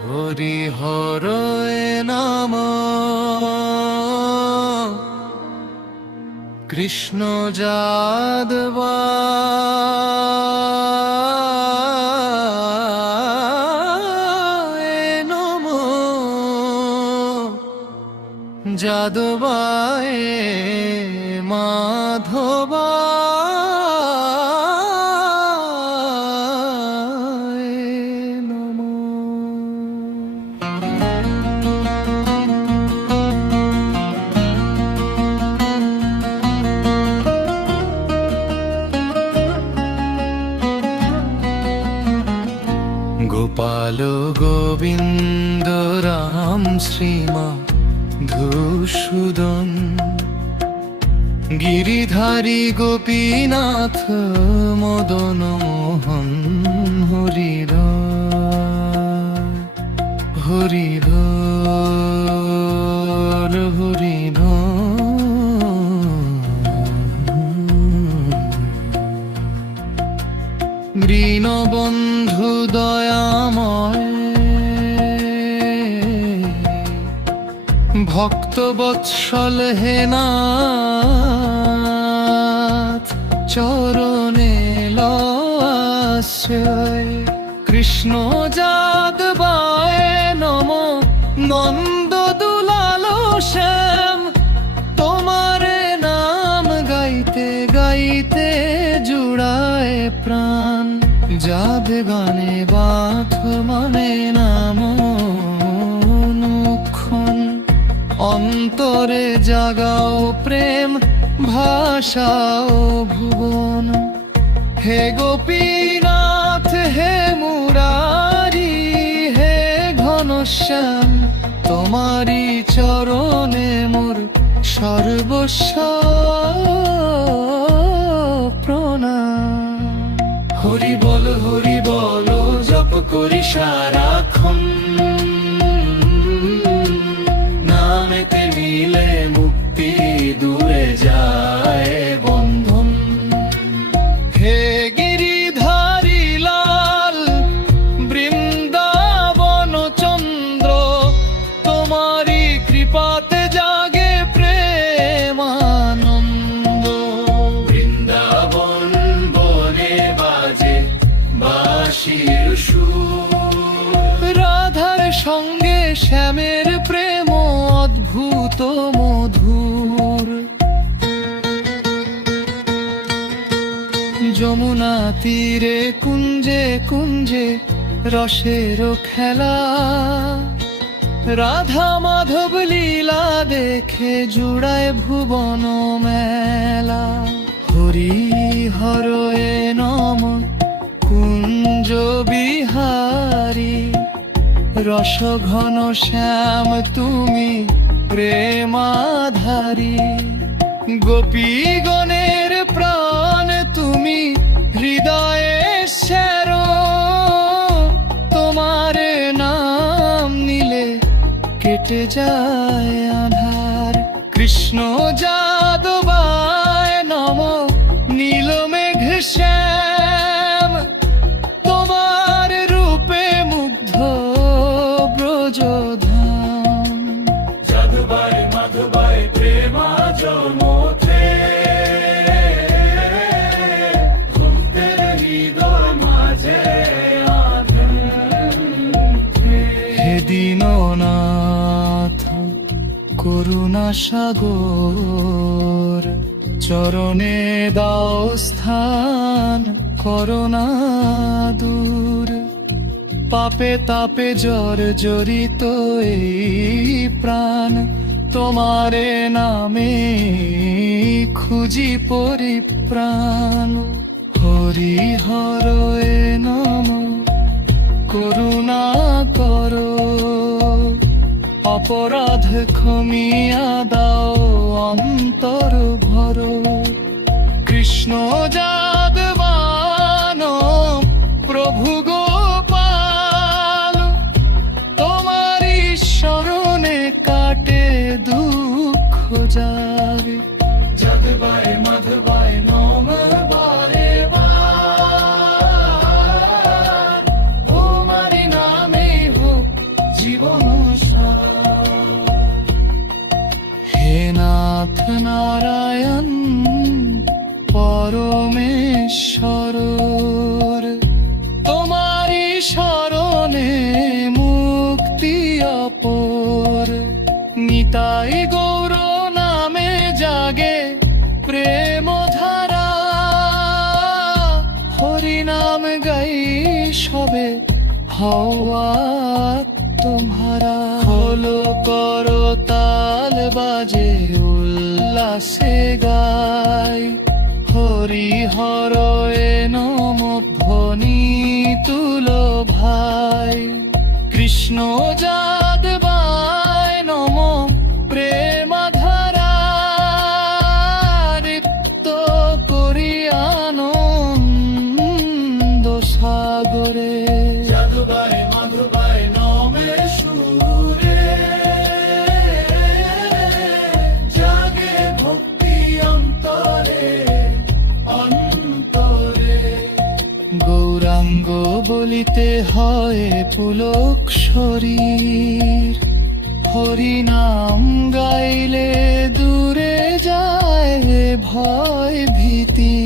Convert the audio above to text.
হরি হরয়ে নাম কৃষ্ণ যাদবা নম যাদবায় মাধবা গোপাল গোবিন্দ রাম শ্রীমাধুসূদন গিরিধারী গোপীনাথ মদন মোহন হরিধর হরিধর হরিধর দীনবন্ধু দয়াময় ভক্ত বৎসল হে নাথ চরণে লশ্রয় কৃষ্ণ যাদবায় নম নন্দ দুলাল শ্যাম তোমার নাম গাইতে গাইতে জুড়ায় প্রাণ যাদ গানে বাথ মানে নাম অনুক্ষণ অন্তরে জাগাও প্রেম ভাষাও ভুবন হে গোপীনাথ হে মুরারি হে ঘনশ্যাম তোমারি চরণে মোর সর্বস্ব প্রণাম হরি বল জপ করি সারাক্ষণ নামেতে মিলে মুক্তি দূরে যায় বন্ধন হে গিরিধারী লাল বৃন্দাবন চন্দ্র তোমারি কৃপাতে জাগে প্রেমানন্দ বৃন্দাবন বনে বাজে বাঁশির সুর রাধার সঙ্গে শ্যামের প্রেম অদ্ভুত মধুর যমুনা তীরে কুঞ্জে কুঞ্জে রসের খেলা রাধা মাধব লীলা দেখে জুড়ায় ভুবন মেলা হরি হরয়ে নম কুঞ্জ বিহারী রস ঘন শ্যাম তুমি প্রেমাধারী গোপীগণের প্রাণ তুমি হৃদয়ে শ্যার তোমার নাম নিলে কেটে যায় আধার কৃষ্ণ যাদবায় নম নীলমেঘ শ্যাম তোমার রূপে মুগ্ধ ব্রজধাম যাদবায় মাধবায় প্রেমা জন্মতে হৃদয় মাঝে হে দীননাথ করুণা সাগর চরণে দাও স্থান করোনা দূর পাপে তাপে জর্জরিত এই প্রাণ তোমারে নামে খুঁজি পরিপ্রাণ হরি হরয়ে নম করুণা করো অপরাধ ক্ষমিয়া দাও অন্তর ভরো কৃষ্ণ যাদবান প্রভু গোপাল তোমারি শরণে কাটে দুঃখ যাবে যাদবায় মাধবায় নম বারে বার তোমারি নামে হোক পরমেশ্বর তোমারি শরণে মুক্তি অপর নিতাই গৌর নামে জাগে প্রেম ধারা হরি নাম গাই সবে হওয়া তোমারা হলো করো তাল বাজে উল্লাসে গাই হরি হর এ নম ধ্বনি তুলো ভাই কৃষ্ণ যাদবায় নম প্রেম ধারা রিপ্ত করি আনন্দ সাগরে যাদবায় মাধবায় নমে সুরে জাগে ভক্তি অন্তরে অন্তরে গৌরাঙ্গ বলিতে হয় পুলক শরীর হরি নাম গাইলে দূরে যায় ভয় ভীতি